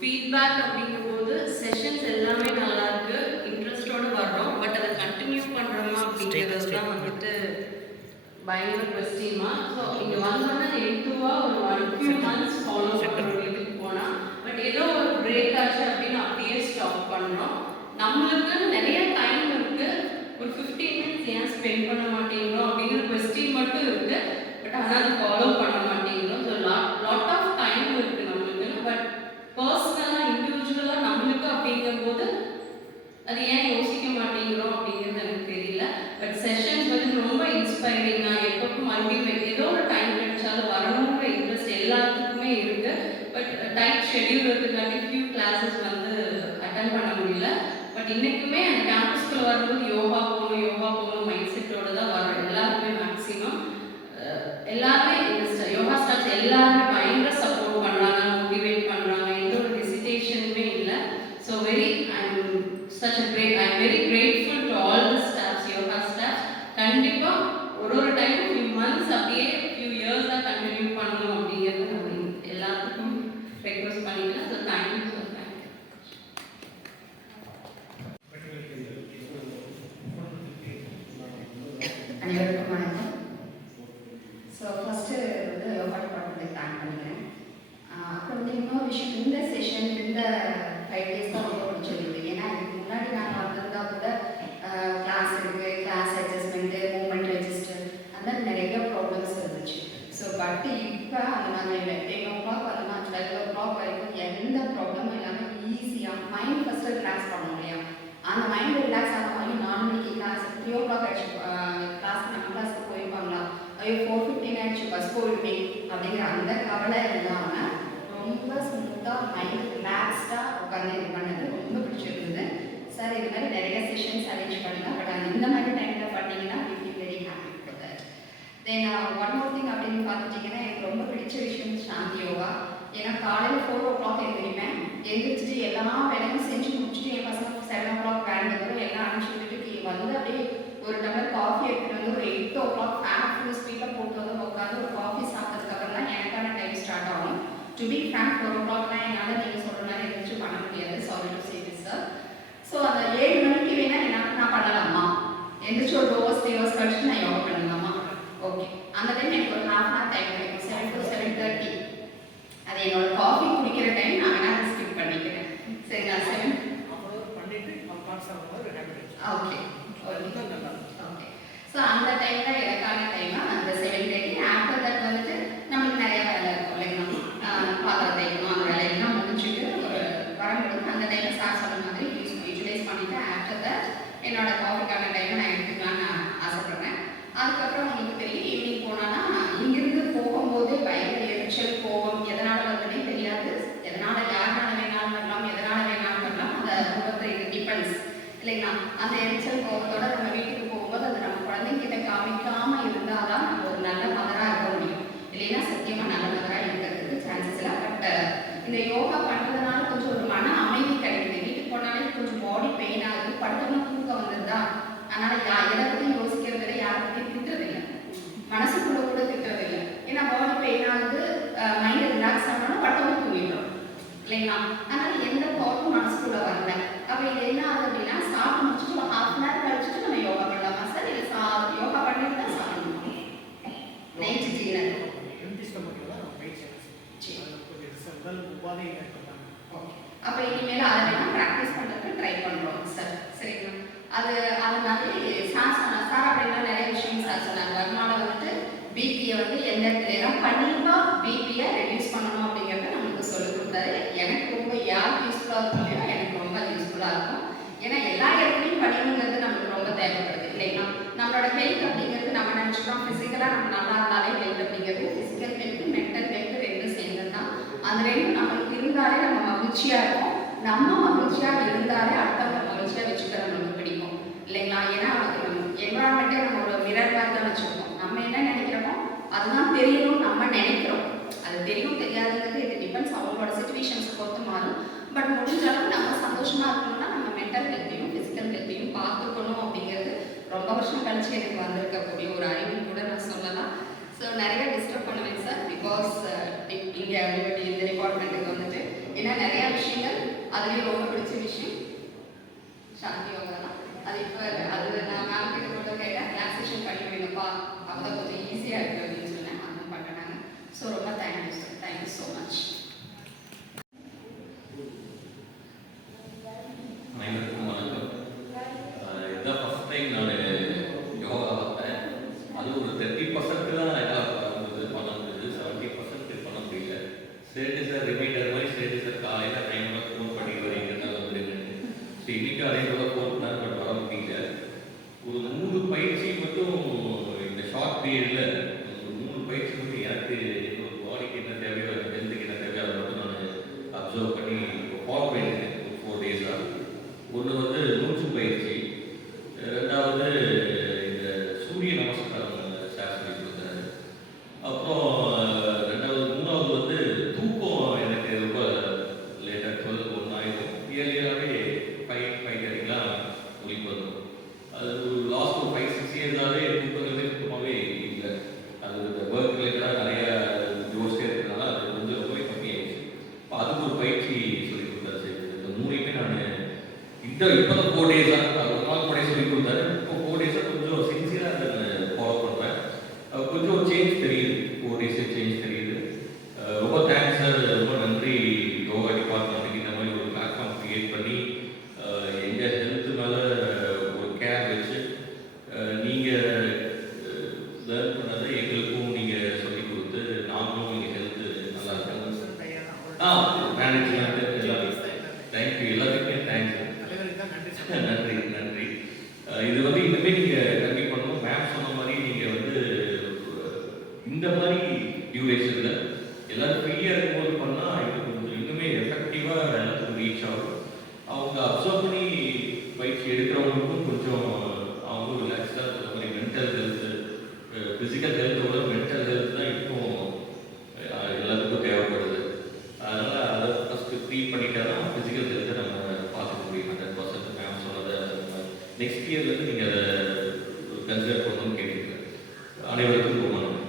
Feedback அப்படிங்கும்போது sessions எல்லாமே நல்லா இருக்கு, இன்ட்ரெஸ்டோட வர்றோம். பட் அதை கண்டினியூ பண்ணுறோமா அப்படிங்கிறது தான் வந்துட்டு பயங்கர கொஸ்டின்மா. ஸோ இங்கே வந்தோன்னா எட்டுவாக ஒரு ஃபியூ மந்த்ஸ் ஃபாலோ பண்ணுறோம் இதுக்கு போனால். பட் ஏதோ ஒரு பிரேக் ஆச்சு அப்படின்னு அப்படியே ஸ்டாப் பண்ணுறோம். நம்மளுக்கு நிறைய டைம் இருக்குது, ஒரு 15 மினிட்ஸ் ஏன் ஸ்பெண்ட் பண்ண மாட்டேங்கிறோம் அப்படிங்கிற கொஸ்டின் மட்டும் இருக்குது. பட் ஆனால் அதை ஃபாலோ பண்ண மாட்டேங்கிறோம். ஸோ லாட் ஆஃப் டைம் இருக்குது நம்மளுக்கு. பட் பர்சனலாக இண்டிவிஜுவலாக நம்மளுக்கு அப்படிங்கும்போது அது ஏன் யோசிக்க மாட்டேங்கிறோம் அப்படிங்கிறது எனக்கு தெரியல. பட் செஷன்ஸ் வந்து ரொம்ப இன்ஸ்பைரிங்காக எப்போக்கும் மறுபடியும் ஏதோ ஒரு டைம் கிடைச்சாலும் வரணுங்கிற இன்ட்ரெஸ்ட் எல்லாத்துக்குமே இருக்குது. பட் டைட் ஷெடியூல் இருக்கிறதுக்காண்டி ஃபியூ கிளாஸஸ் வந்து அட்டன் பண்ண முடியல. பட் இன்றைக்குமே அந்த கேம்பஸ்குள்ளே வரும்போது யோகா போகணும் மைண்ட் செட்டோடு தான் வரோம் எல்லாருமே. மேக்ஸிமம் எல்லாருமே யோகா ஸ்டாஃப்ஸ் எல்லாருமே பயங்கர சப்போர்ட் பண்ணுறாங்க, மோட்டிவேட் பண்ணுறாங்க, எந்த ஒரு ஹெசிடேஷனுமே இல்லை. So I'm very grateful to all the staffs, yoga staffs. கண்டிப்பாக ஒரு டைம் ஃபியூ மந்த்ஸ் அப்படியே ஃபியூ இயர்ஸாக கண்டினியூ பண்ணணும் அப்படிங்கிறது நம்ம எல்லாத்துக்கும் ரெக்வஸ்ட் பண்ணிக்கலாம். ஸோ தேங்க்யூ ஸோ அனைவருக்கும் வணக்கம். ஸோ ஃபஸ்ட்டு வந்து யோகா டிபார்ட்மெண்ட்டுக்கு தேங்க் பண்ணிக்கிறேன். அப்புறம் வந்து இன்னொரு விஷயம், இந்த செஷன் இந்த 5 days தான் ரொம்ப பிடிச்சிருக்குது. ஏன்னா இதுக்கு முன்னாடி நாங்கள் வந்திருந்தா கூட கிளாஸ் இருக்குது, கிளாஸ் அட்ஜஸ்ட்மெண்ட்டு, மூமெண்ட் ரெஜிஸ்டர், அந்த மாதிரி நிறைய ப்ராப்ளம்ஸ் இருந்துச்சு. ஸோ பட் இப்போ அது நாங்கள் 10 o'clock வரலாம் 12 o'clock வரைக்கும் எந்த ப்ராப்ளமும் இல்லாமல் ஈஸியாக மைண்ட் ஃபஸ்ட்டு ரிலாக்ஸ் பண்ணணும் இல்லையா. அந்த மைண்ட் ரிலாக்ஸ் ஆன மாதிரி 4 மணிக்கு கிளாஸ் 3 o'clock ஆகிடுச்சு கிளாஸ், நம்ம கிளாஸ்க்கு போயிருப்பாங்களா, ஐயோ 4:15 ஆகிடுச்சு பஸ் போயிடுமே அப்படிங்கிற அந்த கவலை இல்லாமல் ரொம்ப ஸ்மூத்தாக மைண்ட் ரிலாக்ஸ்டாக உட்காந்து இது பண்ணது ரொம்ப பிடிச்சிருந்தது. சார் இது மாதிரி நிறைய செஷன்ஸ் அரேஞ்ச் பண்ணலாம், பட் அந்த இந்த மாதிரி டைமில் பண்ணிங்கன்னா we feel very happy for that. Then one more thing அப்படின்னு பார்த்துட்டிங்கன்னா எனக்கு ரொம்ப பிடிச்ச விஷயம் சாந்தி யோகா. ஏன்னா காலையில் 4 o'clock எழுந்திரிப்பேன், எழுந்திரிச்சிட்டு எல்லா வேலையும் செஞ்சு முடிச்சுட்டு என் பசங்க 7 o'clock வேன் வந்துடும், எல்லாம் அனுப்பிச்சி விட்டுட்டு வந்து அப்படியே ஒரு டம்ளர் காஃபி எடுத்துகிட்டு வந்து ஒரு 8 o'clock ஃபேன் ஃபுல் ஸ்பீடில் போட்டு வந்து உட்காந்து ஒரு காஃபி சாப்பிட்டதுக்கப்புறம் தான் எனக்கான டைம் ஸ்டார்ட் ஆகும். டு பி ஃப்ராங்க் 4 o'clockலாம் என்னால் நீங்கள் சொல்கிற மாதிரி எழுந்திரிச்சு பண்ண முடியாது, sorry to say this sir. So அந்த 7 மணிக்கு வேணால் என்ன நான் பண்ணலாமா, எந்திரிச்சு ஒரு 2 hours கழிச்சு நான் யோகா பண்ணலாமா, ஓகே. அந்த டைம் எனக்கு ஒரு ½ hour டைம் கிடைக்கும், 7 to 7:30. அது என்னோட காஃபி குடிக்கிற டைம், நான் வேணால் அதை ஸ்கிப் பண்ணிக்கிறேன். சரிங்களா 7 ஓகே ஓகே. ஸோ அந்த டைம் தான் எனக்கான டைமாக அந்த 7:30. ஆஃப்டர் தட் வந்துட்டு நம்மளுக்கு நிறைய வேலை இருக்கும் இல்லைங்களா, பாத்திரம் தேய்க்கணும், அந்த வேலையெல்லாம் முடிச்சுட்டு ஒரு வரும்பொழுது அந்த டைமை சார் சொன்ன மாதிரி யூட்டிலைஸ் பண்ணிவிட்டு ஆஃப்டர் தட் என்னோட காஃபிக்கான டைமை நான் எடுத்துக்கலான்னு நான் ஆசைப்பட்றேன். அதுக்கப்புறம் உங்களுக்கு தெரியும், ஈவினிங் போனான்னா இங்கிருந்து போகும்போது பயங்கர எரிச்சல், கோபம், எதனால் வந்தனே தெரியாது, எதனால் யாருனால வேணாலும் வரலாம், எதனால் வேணாலும் வரலாம், அந்த முகத்தை இது டிபெண்ட்ஸ் இல்லைங்களா. அந்த எரிச்சல் கோபத்தோட நம்ம வீட்டுக்கு போகும்போது அது நம்ம குழந்தைங்கிட்ட காமிக்காமல் இருந்தால் தான் நம்ம ஒரு நல்ல மதராக இருக்க முடியும், இல்லைன்னா சத்தியமாக நல்ல மதராக இருக்கிறதுக்கு சான்சஸ் இல்லை. பட் இந்த யோகா பண்ணுறதுனால கொஞ்சம் ஒரு மன அமைதி கிடைக்குது. வீட்டுக்கு போனாலே கொஞ்சம் பாடி பெயின் ஆகுது, படுத்தோம்னா தூக்கம் வந்துருதா, அதனால் எதை பற்றி யோசிக்கிறது இல்லை, யாரை பற்றி திட்டுறதில்லை, மனசுக்குள்ளே கூட திட்டுறதில்லை. ஏன்னா பாடி பெயின் ஆகுது, மைண்ட் ரிலாக்ஸ் ஆகணும்னா படுத்தோம்னா தூங்கிடும் இல்லைங்களா. அதனால் எந்த தாட்டும் மனசுக்குள்ளே வரல. அப்போ இது என்ன ஆகுது அப்படின்னா, சாப்பிட்டு முடிச்சுட்டு ஒரு ½ hour கழிச்சுட்டு நம்ம யோகா பண்ணலாமா சார், இல்லை யோகா பண்ணிட்டு தான் சாப்பிடணும் நைட்டு டின்னர். அப்போ இனிமேல் அதை வேணால் ப்ராக்டிஸ் பண்ணுறதுக்கு ட்ரை பண்ணுறோம் சார். சரிங்களா. அதனாலே சார் சொன்னார் சார் அப்படின்னா நிறைய விஷயம் சார் சொன்னாங்க. அதனால வந்துட்டு பிபியை வந்து எந்த இடத்துலாம் கண்டிப்பாக பிபியை ரெடியூஸ் பண்ணணும் அப்படிங்கிறத நம்மளுக்கு சொல்லிக் கொடுத்தாரு. எனக்கு ரொம்ப யாருக்கு யூஸ்ஃபுல்லாக இருக்கும் இல்லையா, எனக்கு ரொம்ப யூஸ்ஃபுல்லாக இருக்கும். ஏன்னா எல்லா இடத்துலையும் படிக்கணுங்கிறது நமக்கு ரொம்ப தேவைப்படுது இல்லைங்களா. நம்மளோட ஹெல்த் அப்படிங்கிறது நம்ம நினச்சிக்கிறோம் ஃபிசிக்கலாக நம்ம நல்லா இருந்தாலே ஹெல்த் அப்படிங்கிறது, ஃபிசிக்கல் ஹெல்த் மென்டல் ஹெல்த் ரெண்டும் சேர்ந்தது தான். அந்த ரெண்டும் நம்மளுக்கு இருந்தாலே நம்ம மகிழ்ச்சியாக இருக்கும், நம்ம மகிழ்ச்சியாக இருந்தாலே அடுத்தவங்க மகிழ்ச்சியாக வச்சுக்க நம்மளுக்கு பிடிக்கும் இல்லைங்களா. ஏன்னா என்வரான்மெண்ட்டே நம்ம ஒரு மிரர் மாதிரி தான் வச்சுருக்கோம். நம்ம என்ன நினைக்கிறோமோ அதுதான் தெரியணும்னு நம்ம நினைக்கிறோம். அது தெரியும் தெரியாதுங்கிறது இது டிபெண்ட்ஸ், அவங்களோட சுச்சுவேஷன்ஸை பொறுத்து மாறும். பட் முடிஞ்ச அளவு நம்ம சந்தோஷமாக இருக்கணும்னா நம்ம மென்டல் ஹெல்த்தையும் ஃபிசிக்கல் ஹெல்த்தையும் பார்த்துக்கணும் அப்படிங்கிறது ரொம்ப வருஷம் கழிச்சு எனக்கு வந்திருக்கக்கூடிய ஒரு அறிவு கூட நான் சொல்லலாம். ஸோ நிறைய டிஸ்டர்ப் பண்ணுவேன் சார், பிகாஸ் இங்கே இந்த டிபார்ட்மெண்ட்டுக்கு வந்துட்டு ஏன்னா நிறையா விஷயம் அதுலேயும் ரொம்ப பிடிச்ச விஷயம் சாந்தி யோகா தான். அது இப்போ அது நான் மேம் கிட்ட மட்டும் கேட்டேன், ரிலாக்ஸேஷன் பண்ணி வேணும்ப்பா, அப்போ தான் கொஞ்சம் ஈஸியாக இருக்குது அப்படின்னு சொன்னேன். அதுவும் பண்ணுறாங்க. ஸோ ரொம்ப thank you sir, thank you so much. அனைவருக்கும் வணக்கம். இதுதான் ஃபஸ்ட் டைம் நான் யோகா பார்த்தேன். அது ஒரு 30% தான் என்னால் பண்ண முடியுது. 70% பண்ண முடியல. சரி சார், ரிமைண்டர் மாதிரி சரி சார், காலையில் டைமில் ஃபோன் பண்ணி வரீங்கன்னா வந்துருங்க. ஸோ இன்றைக்கி அதே போல் ஃபோன் பண்ணார், பட் வர முடியல. ஒரு 3 பயிற்சி மட்டும் இந்த ஷார்ட் பீரியடில் ஒரு 3 பயிற்சி மட்டும் எனக்கு என்னோட பாடிக்கு என்ன தேவையோ, ஹெல்த்துக்கு என்ன தேவையோ அதை மட்டும் நான் அப்சர்வ் பண்ணி ஃபாலோ பண்ணியிருக்கேன். 4 டேஸாக. ஒன்று வந்து மூச்சு பயிற்சி, ரெண்டாவது இந்த சூரிய நமஸ்காரம் சார் சொல்லி கொடுத்தாரு. அப்புறம் மூணாவது வந்து தூக்கம் எனக்கு ரொம்ப லேட்டாக 12 1 ஆகிடும். இயர்லியாகவே 5:30 ஒளிப்பு வரும். அது லாஸ்ட் ஒரு 5-6 இயர்ஸாகவே தூக்கங்களே சுத்தமாகவே இல்லை. அது இந்த ஒர்க் ரிலேட்டடாக நிறையா யோசிச்சே இருக்கிறதுனால அது கொஞ்சம் ரொம்பவே கம்மியாகிடுச்சு. இப்போ அதுக்கு ஒரு பயிற்சி சொல்லி கொடுத்தாரு. சரி, இந்த 3மே நான் இப்போ தான் 4 டேஸ் தான், ஒரு நாள் 4 டேஸ் சொல்லி கொடுத்தாரு. இப்போ 4 டேஸாக கொஞ்சம் சின்சியராக அதை ஃபாலோ பண்ணுறேன். கொஞ்சம் சேஞ்ச் தெரியுது, 4 டேஸே சேஞ்ச் தெரியுது. ரொம்ப தேங்க்ஸ் சார், ரொம்ப நன்றி யோகா டிபார்ட்மெண்ட்டுக்கு இந்த மாதிரி ஒரு பிளாட்ஃபார்ம் க்ரியேட் பண்ணி எங்கள் ஹெல்த்து மேலே ஒரு கேர் வச்சு நீங்கள் லேர்ன் பண்ணதை எங்களுக்கும் நீங்கள் சொல்லிக் கொடுத்து நாங்களும் எங்கள் ஹெல்த்து நல்லா இருக்கோம். மேனேஜ்மெண்ட்டு எல்லாமே தேங்க்யூ, எல்லாத்துக்குமே தேங்க்ஸ். நன்றி நன்றி. இது வந்து இனிமேல் நீங்கள் கண்டிப்பாக பண்ணணும். மேம் சொன்ன மாதிரி நீங்கள் வந்து இந்த மாதிரி டியூரேஷனில் எல்லோரும் ஃப்ரீயாக இருக்கும்போது பண்ணால் இது கொஞ்சம் இன்னுமே எஃபெக்டிவாக எல்லாத்துக்கும் ரீச் ஆகும். அவங்க அப்சர்வ் பண்ணி பயிற்சி எடுக்கிறவங்களுக்கும் கொஞ்சம் அவங்களும் ரிலாக்ஸ்டாக சொல்ல மாதிரி மென்டல் ஹெல்த்து, ஃபிசிக்கல் ஹெல்த்தோட மென்டல் ஹெல்த் தான் இப்போது எல்லாத்துக்கும் தேவைப்படுது. அதனால் அதை ஃபஸ்ட்டு ஃப்ரீ பண்ணிட்டா தான் ஃபிசிக்கல் ஹெல்த்தை நம்ம பார்த்துக்க முடியும். 100% மேம் சொன்னதை நெக்ஸ்ட் இயர்லேருந்து நீங்கள் அதை கன்சிடர் பண்ணணும்னு கேட்டுக்கிறேன். அனைவருக்கும் ரொம்ப நன்றி.